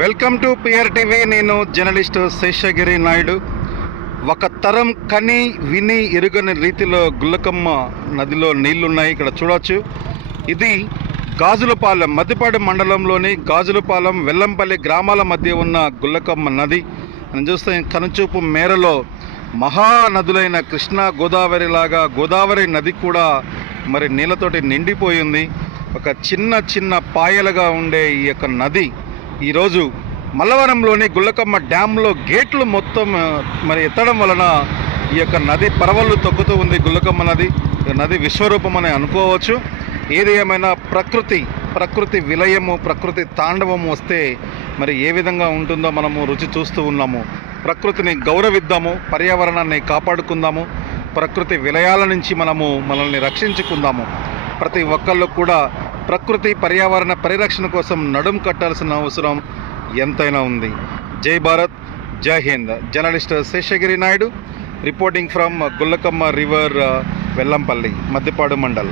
Welcome to PR TV. నేను journalist Seshagiri Naidu. ఒక తరం కని విని ఎరుగని రీతిలో గుల్లకమ్మ నదిలో నీళ్ళున్నాయి. ఇక్కడ చూడవచ్చు ఇది గాజులపాలెం మద్దిపాడు మండలంలోని గాజులపాలెం వెల్లంపల్లి గ్రామాల మధ్య ఉన్న గుల్లకమ్మ నది. నేను చూస్తే కనుచూపు మేరలో మహానదులైన కృష్ణా గోదావరి లాగా గోదావరి నది కూడా మరి నీళ్ళతోటి నిండిపోయింది. ఒక చిన్న చిన్న పాయలుగా ఉండే ఈ యొక్క నది ఈరోజు మల్లవరంలోని గుల్లకమ్మ డ్యాంలో గేట్లు మొత్తం మరి ఎత్తడం వలన ఈ యొక్క నది పరవళ్ళు తొక్కుతూ ఉంది గుల్లకమ్మ నది. నది విశ్వరూపం అని అనుకోవచ్చు. ఏది ఏమైనా ప్రకృతి ప్రకృతి విలయము ప్రకృతి తాండవము వస్తే మరి ఏ విధంగా ఉంటుందో మనము రుచి చూస్తూ ఉన్నాము. ప్రకృతిని గౌరవిద్దాము పర్యావరణాన్ని కాపాడుకుందాము ప్రకృతి విలయాల నుంచి మనము మనల్ని రక్షించుకుందాము. ప్రతి ఒక్కళ్ళు కూడా ప్రకృతి పర్యావరణ పరిరక్షణ కోసం నడుం కట్టాల్సిన అవసరం ఎంతైనా ఉంది. జై భారత్ జై Hind. Journalist Seshagiri Naidu reporting from Gullakamma river Vellampalli Maddipadu mandal.